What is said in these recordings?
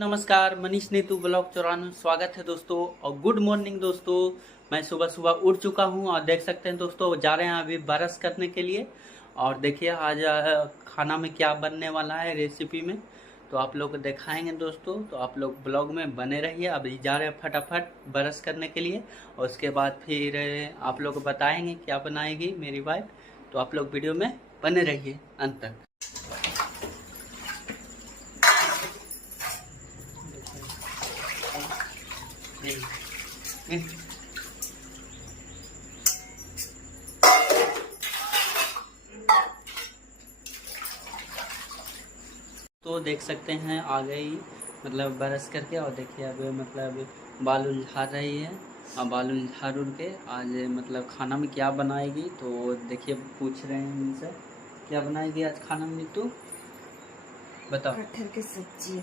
नमस्कार, मनीष नीतू ब्लॉग 94 स्वागत है दोस्तों। और गुड मॉर्निंग दोस्तों। मैं सुबह सुबह उठ चुका हूं और देख सकते हैं दोस्तों जा रहे हैं अभी ब्रश करने के लिए। और देखिए आज खाना में क्या बनने वाला है रेसिपी में, तो आप लोग को दिखाएंगे दोस्तों। तो आप लोग ब्लॉग में बने रहिए। अभी जा रहे हैं फटाफट ब्रश करने के लिए और उसके बाद फिर आप लोग को बताएंगे क्या बनाएगी मेरी वाइफ। तो आप लोग वीडियो में बने रहिए अंत तक। तो देख सकते हैं आ गई मतलब ब्रश करके। और देखिए अब मतलब बाल उल झाड़ रही है और बाल उल झाड़ उड़ के आज मतलब खाना में क्या बनाएगी। तो देखिए पूछ रहे हैं इनसे क्या बनाएगी आज खाना में। तू बताओ। कटहल की सब्जी।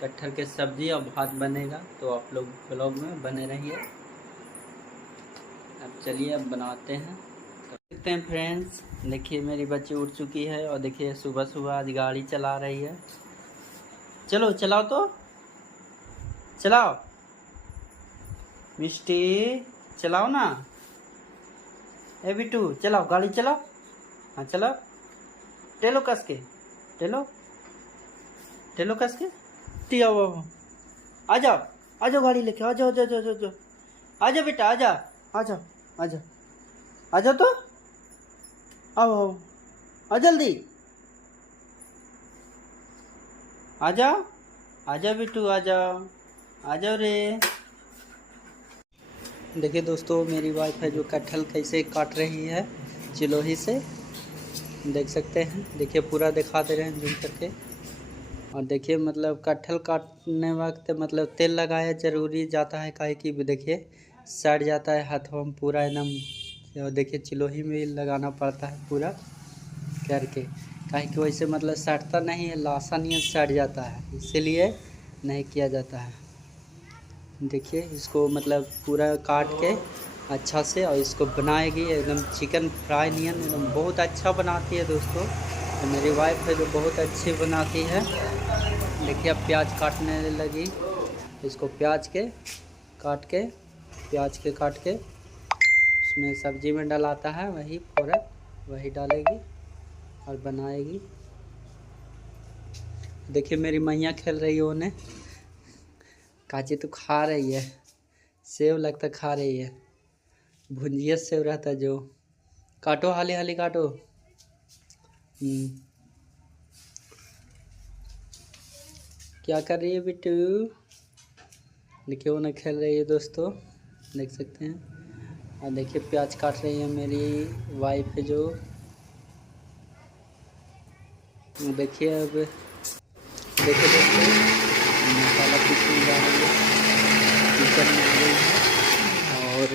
कटहल के सब्जी और भात बनेगा, तो आप लोग ब्लॉग में बने रहिए। अब चलिए अब बनाते हैं। देखते हैं फ्रेंड्स, देखिए मेरी बच्ची उठ चुकी है और देखिए सुबह सुबह आज गाड़ी चला रही है। चलो चलाओ, तो चलाओ मिष्टी, चलाओ ना। ए बिट्टू चलाओ, गाड़ी चलाओ। हाँ चलाओ, टेलो कस के, टेलो टेलो कस के। आओ आ जाओ, आ जाओ गाड़ी लेके, आ जाओ जाओ जाओ जाओ, आ जाओ बेटा, आ जाओ आ जाओ आ जाओ आ जाओ, तो आओ आओ, आ जल्दी आ जाओ, आ जाओ बिट्टू, आ जाओ आ जाओ रे। देखिए दोस्तों मेरी वाइफ है जो कटहल कैसे काट रही है चिलोही से, देख सकते हैं। देखिए पूरा दिखा दे रहे हैं जूम करके। और देखिए मतलब कटहल काटने वक्त मतलब तेल लगाया जरूरी जाता है, काहे कि देखिए सड़ जाता है हाथों में पूरा एकदम। और देखिए चिलोही में लगाना पड़ता है पूरा करके, काहे कि वैसे मतलब सड़ता नहीं है, लासा नहीं सड़ जाता है, इसीलिए नहीं किया जाता है। देखिए इसको मतलब पूरा काट के अच्छा से और इसको बनाएगी एकदम चिकन फ्राई नियन, एकदम बहुत अच्छा बनाती है दोस्तों। तो मेरी वाइफ है जो बहुत अच्छी बनाती है। देखिए अब प्याज काटने लगी, इसको प्याज के काट के उसमें सब्जी में डलाता है, वही फ़ौरन वही डालेगी और बनाएगी। देखिए मेरी मैया खेल रही है, उन्हें काची तो खा रही है, सेव लगता खा रही है, भुंजिया सेव रहता है जो। काटो हाली हाली काटो। क्या कर रही है बिट्टू। देखिए उन्हें खेल रही है दोस्तों, देख सकते हैं। और देखिए प्याज काट रही है मेरी वाइफ है जो। देखिए अब देखिए दोस्तों मसाला पीसने जा रही है, किचन में आ गई है। और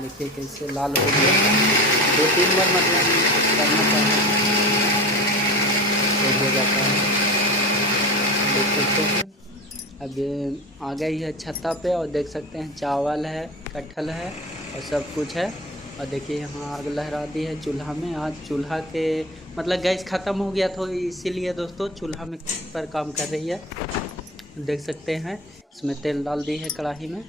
देखिए कैसे लाल हो गया, 2-3 बार मतलब करना पड़ता है, हो जाता है, देख सकते हैं। अब आ गई है छत्ता पे और देख सकते हैं चावल है, कटहल है और सब कुछ है। और देखिए यहाँ आग लहरा दी है चूल्हा में। आज चूल्हा के मतलब गैस ख़त्म हो गया था, इसीलिए दोस्तों चूल्हा में पर काम कर रही है। देख सकते हैं इसमें तेल डाल दी है कढ़ाई में।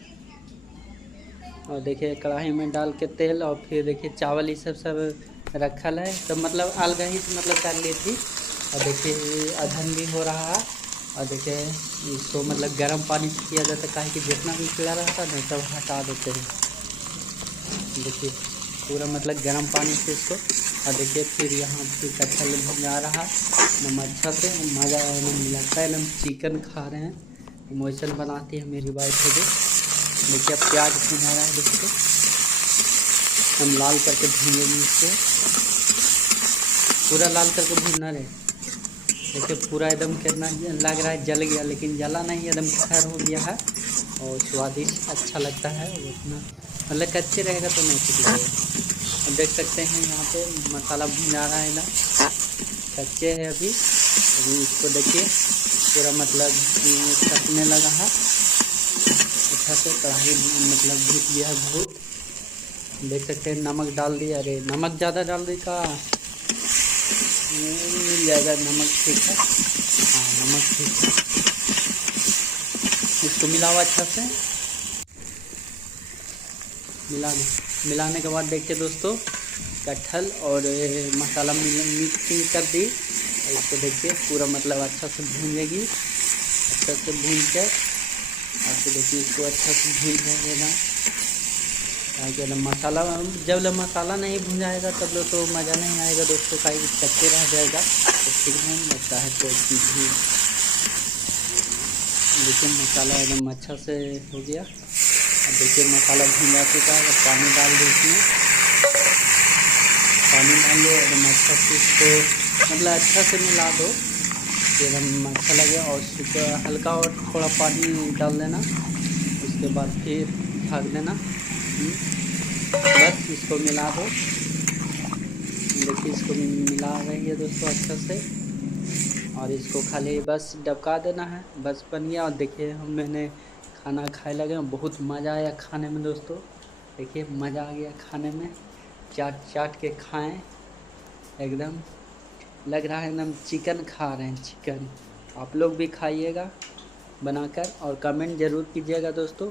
और देखिए कढ़ाई में डाल के तेल, और फिर देखिए चावल ये सब रखल है, तो मतलब अलग ही मतलब कर ली थी। और देखिए अधन भी हो रहा है। और देखिए इसको मतलब गर्म पानी से किया जाता है, काहे कि जितना भी कीड़ा रहता है ना सब हटा देते हैं। देखिए पूरा मतलब गर्म पानी से इसको। और देखिए फिर यहाँ फिर कटहल भुना रहा एकदम अच्छा से, मज़ा एकदम लगता है, एकदम चिकन खा रहे हैं। इमोशन बनाती है मेरी वाइफ है जो। देखिए अब प्याज भुना रहा है दोस्तों, हम लाल करके भूनेंगे इसको, पूरा लाल करके भूनना रहे। देखिए पूरा एकदम कितना लग रहा है जल गया, लेकिन जला नहीं, एकदम खैर हो गया है और स्वादिष्ट अच्छा लगता है। उतना मतलब कच्चे रहेगा तो नहीं ठीक लगेगा। अब देख सकते हैं यहाँ पे मसाला भुन जा रहा है ना, कच्चे है अभी इसको देखिए पूरा मतलब कटने लगा है अच्छा से। कढ़ाई मतलब भूत गया है बहुत, देख सकते हैं। नमक डाल दिया, अरे नमक ज़्यादा डाल दी का। मिल जाएगा। नमक ठीक है, हाँ नमक ठीक है। इसको मिलाओ अच्छा से, मिलाने के बाद देखिए दोस्तों कटहल और मसाला मिक्सिंग कर दी। और इसको देखिए पूरा मतलब अच्छा से भूनेगी, अच्छा से भून कर आपको देखिए इसको अच्छा से भून जाएगा। ताकि मसाला, जब मसाला नहीं भून जाएगा तब तो मज़ा नहीं आएगा दोस्तों, कहीं कच्चे रह जाएगा तो ठीक नहीं लगता है कोई चीज़ भी। देखिए मसाला एकदम अच्छा से हो गया। अब देखिए मसाला भून जा चुका है। पानी डाल दो, इसमें पानी डाल लो एकदम अच्छा से, इसको मतलब अच्छा से मिला दो एकदम अच्छा लगे। और उसको हल्का और थोड़ा पानी डाल देना, उसके बाद फिर ढक देना। बस इसको मिला दो। देखिए इसको मिला रही है दोस्तों अच्छा से, और इसको खाली बस डबका देना है, बस बन गया। और देखिए मैंने खाना खाए लगे, बहुत मज़ा आया खाने में दोस्तों। देखिए मज़ा आ गया खाने में, चाट चाट के खाएं, एकदम लग रहा है एकदम चिकन खा रहे हैं, चिकन। आप लोग भी खाइएगा बनाकर और कमेंट ज़रूर कीजिएगा दोस्तों।